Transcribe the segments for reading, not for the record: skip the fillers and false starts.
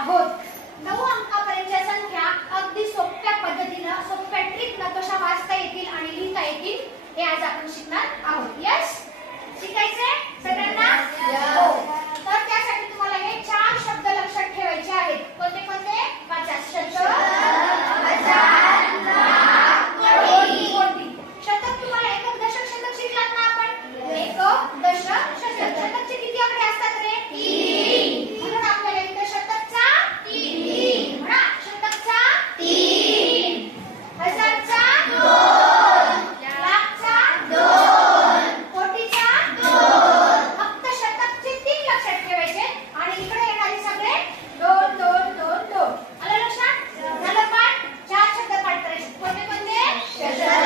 आहोत. 9 अंकापर्यंतच्या संख्या अगदी सोप्या पद्धतीने सोप्या ट्रिकने कशा वाचता येतील आणि लिहिता येतील हे आज आपण शिकणार आहोत. यस, शिकायचे सगळ्यांना? हो. तर त्यासाठी तुम्हाला हे 4 शब्द लक्षात ठेवायचे आहेत. कोणते कोणते? 50 शतक, हजार, लाख, कोटी. शतक तुम्हाला एकक, दशक, शतक शिकलात ना आपण? एकक, दशक, शतक. शतकचे किती आकडे असतात रे? 3. म्हणून आपल्याला इथे शतकचा 3 म्हणा. शतकचा 3, हजारचा 2, लाखचा 2, कोटीचा 2. फक्त शतकचे 3 लक्षात ठेवायचे आणि इकडे येणारे सगळे 2 2 2 2. आलं लक्षात? झालं पाठ? 4 शब्द पाठ करायचे. कोणते कोणते? शतक,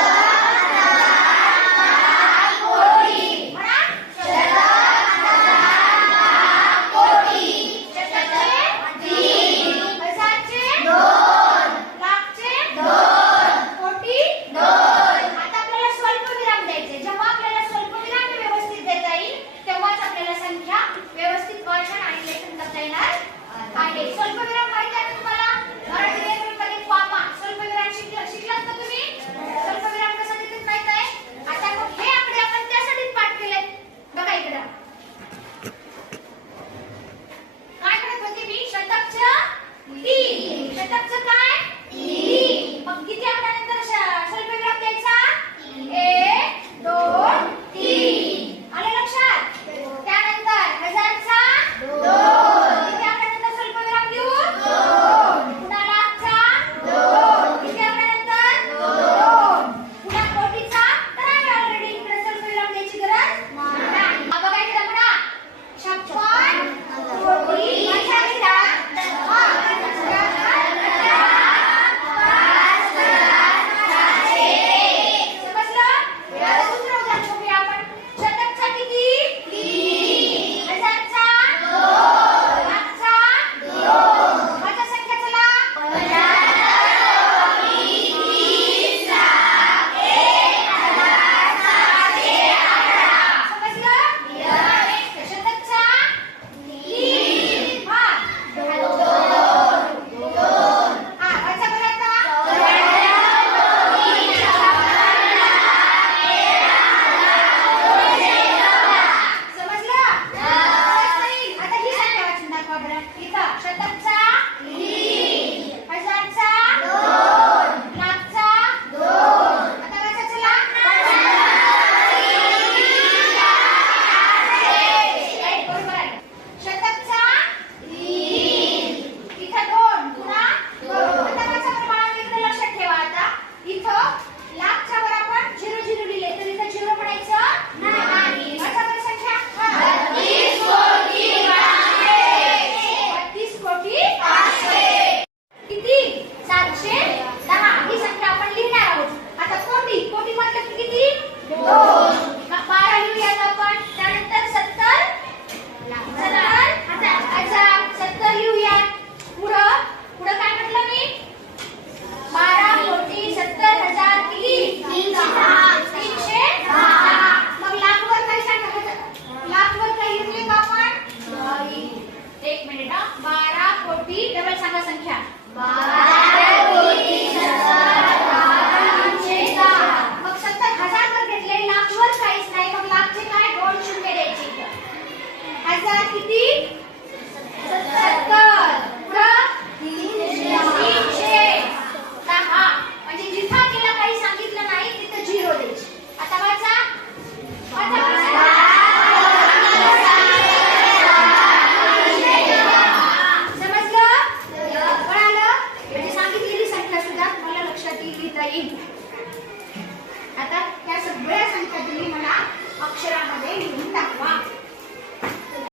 येईल.